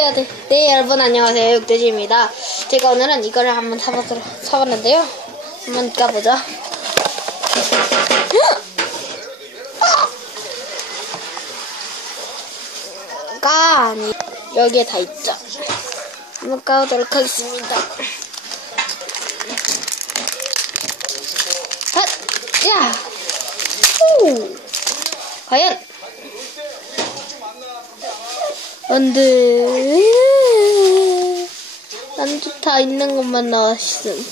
해야 돼. 네, 여러분 안녕하세요. 육돼지입니다. 제가 오늘은 이거를 한번 사보도록, 사봤는데요. 한번 까보자. 까, 아니, 여기에 다 있죠. 한번 까보도록 하겠습니다. 핫! 야! 후! 과연! 안 돼. 난도 다 있는 것만 나왔음.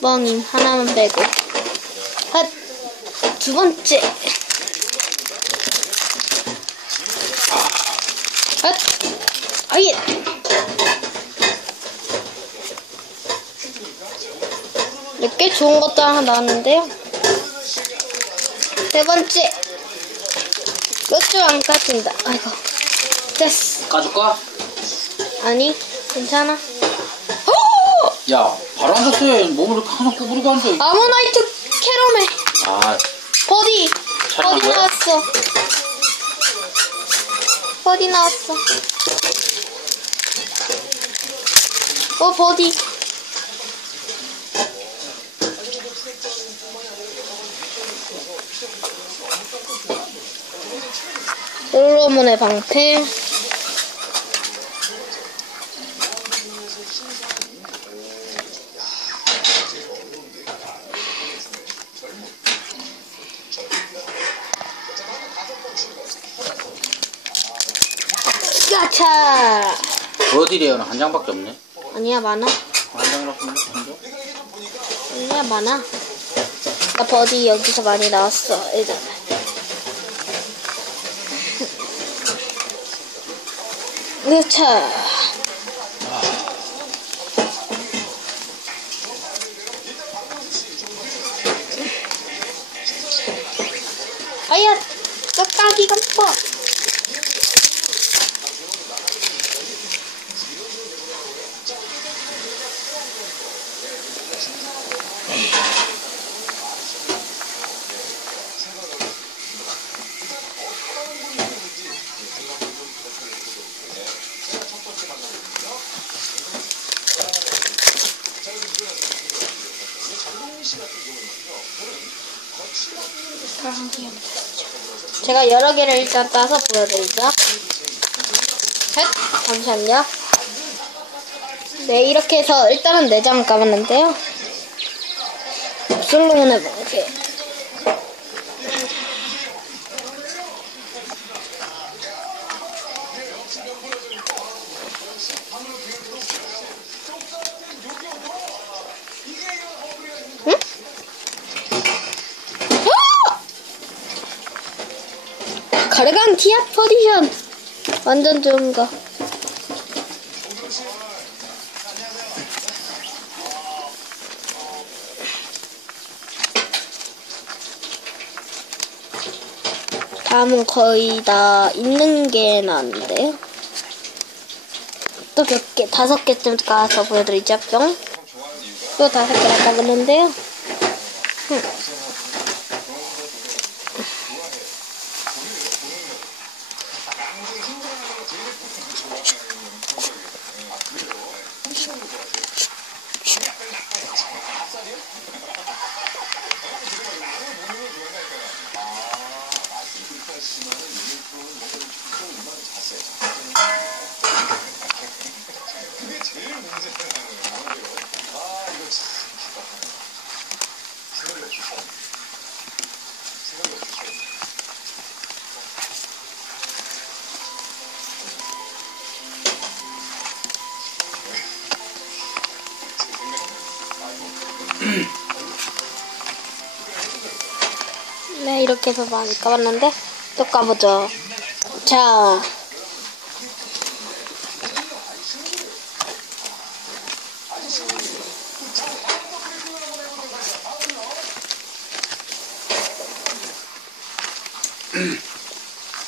뻥임. 하나만 빼고. 핫! 두 번째. 핫! 아예! 꽤 좋은 것도 하나 나왔는데요. 세 번째. 이것도 안 까진다. 아이고. 됐어. 까줄까? 아니, 괜찮아. 야, 바로 앉았어. 몸을 이렇게 항상 구부리고 앉아. 아모나이트 캐러멜. 아, 버디. 촬영한 버디 거야? 나왔어. 버디 나왔어. 어, 버디. 솔로몬의 방패. 야차! 버디레어는 한 장밖에 없네. 아니야, 많아. 한 장이라고 하면 한 장? 아니야, 많아. 나 버디 여기서 많이 나왔어, 예전에. 으차. 아야, 너 까기가 뭐? 제가 여러 개를 일단 따서 보여드리죠. 셋, 잠시만요. 네, 이렇게 해서 일단은 4장 까봤는데요. 방패. 응? 가르간 티아 포지션 완전 좋은 거. 다음은 거의 다 있는 게 나왔는데요. 또몇 개, 다섯 개쯤 까서 보여드리죠, 뿅. 또 다섯 개를 까봤는데요. 흠. 네, 이렇게 해서 많이 까봤는데, 또 까보죠. 자.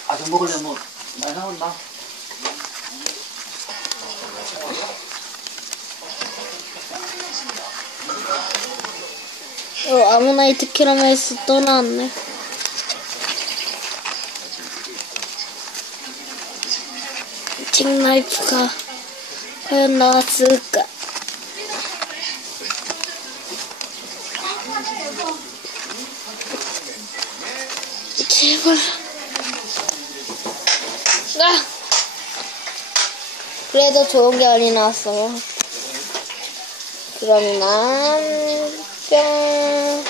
아직 먹으려면 많이 나온다. 어, 아모나이트 키라멜스 또 나왔네. 잭나이프가 과연 나왔을까? 제발. 아! 그래도 좋은 게 많이 나왔어요. 그러면 뿅.